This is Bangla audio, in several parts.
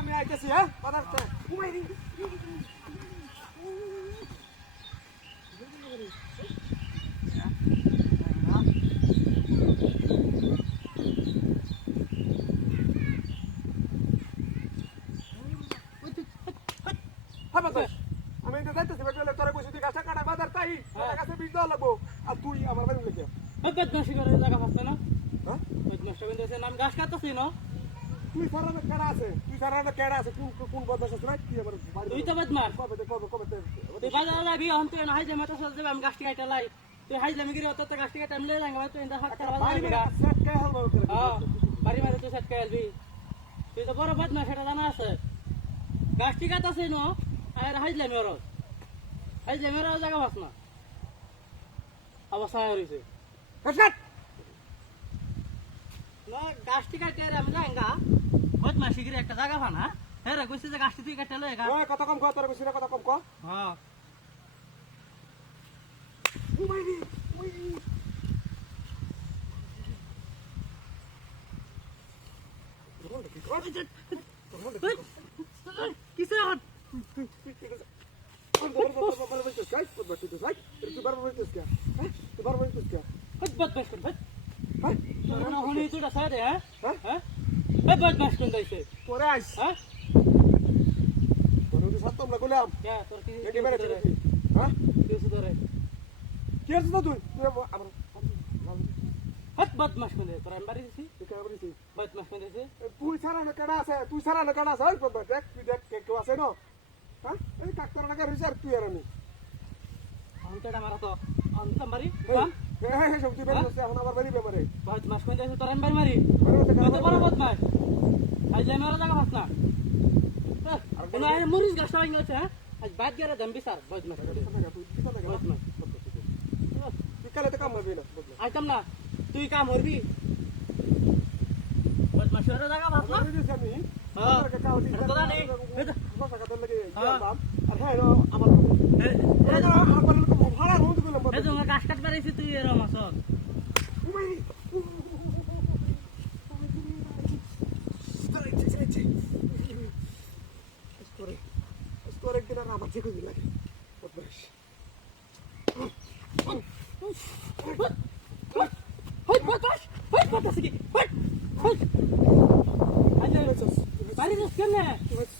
আমি আইতেছি হ্যাঁ পদার্থ ঘুমাই দি আমি তো যাইতেছি বেটালে তোরে বসে তুই গাছা কাটা বাজার তাই তোর কাছে বীজ দেওয়া লাগবো আর তুই আমার বাড়ি লেগে বদমাশি করে জায়গা পাচ্ছে না হ্যাঁ বদমাশটা কিন্তু নাম গাছ কাটতেছি না তুই সারানো কেডা আছে কোন কোন বদমাশ আছে না তুই আমার বাড়ি তুই তো বদমাশ কবে তুই বাজারে যাবি এখন তুই না হাইজে মাথা চলে যাবে আমি গাছটি কাটা লাই তুই হাইজে আমি গিয়ে অত গাছটি কাটা আমি লে যাঙ্গা তুই ইন্দা হাত কাটা বাড়ি বাজারে মেরে সেট কে হল করে হ্যাঁ বাড়ি মাঝে তুই সেট খেলবি তুই তো বড় বদমাশ সেটা জানা আছে গাছটি কাটাছি না আর হাইজলে মেরো হাইজলে মেরো জায়গা পাস না অবস্থা হয়েছে সেট না গাছটি কাটে আর আমি যাঙ্গা বদমাশি করে একটা জায়গা পানা হ্যাঁ রে কইছে যে গাছটি তুই কাটলে গা ওই কত কম কর তোর বেশি না কত কম কর হ্যাঁ ঘুমাই দি ওই কিসে হট হট বদমাশ কোন হট তোরা হনি তুই সাইডে হ্যাঁ হ্যাঁ এই বদমাশ কোন দাইছে তোরে আইস হ্যাঁ তোরে সত্য আমরা কইলাম কে তোর কি এটি মেরে দিবি হ্যাঁ কিছু ধরে কি আছে তুই তুই আমার হট বদমাশ কোন তোর আমি বাড়ি দিছি তুই কেমন আছিস বদমাশ কোন দিছে তুই সারা না কেডা আছে তুই সারা না কেডা আছে ওই বাবা দেখ তুই দেখ কে কেউ আছে না হ্যাঁ এই কাকতার না রিস আর তুই আর আমি অন্তটা মারা তো অন্ত মারি হ্যাঁ সব তুই বের হচ্ছে এখন আবার বাড়ি বেমারে বদমাশ কোন দিছে তোর আমি বাড়ি মারি বাড়ি তুই তো বড় বদমাশ আজ আমি আর জায়গা পাস না আর আই মরিস গাছটা ভাঙি আছে হ্যাঁ আজ বাদ গেলে দম বিচার বদমাশ বদমাশ বিকালে তো কাম হবে না আইতাম না তুই কাম করবি বদমাশ আর জায়গা পাস না আমি দিছি আমি হ্যাঁ কথা নেই কথা কথা লাগে আর হ্যাঁ আমার আমার ভাড়া রোদ গেলাম এই তো গাছ কাট পারিছি তুই এরকম আছ Story kita rapat sih gue lagi. Bos. Hoi batash lagi. Hoi. Aja besos. Balik terus kan ya? Terus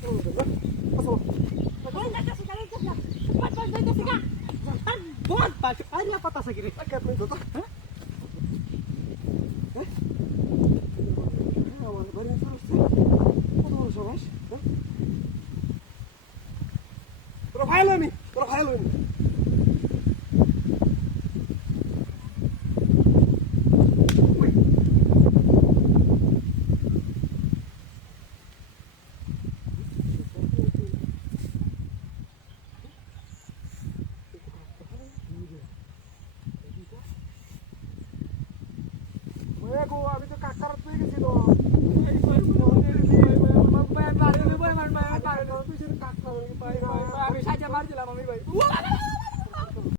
terus kan. Masuk. Hoi enggak kasih kali terus. Batash dah kasih kan. Bon, pas. Ada apa tas lagi nih? Pakai apa itu? Hah? Hah? Awal baru terus. Kau tahu soalnya? Hah? Terus file ini. আমি তো কাকার পেয়ে গেছি তো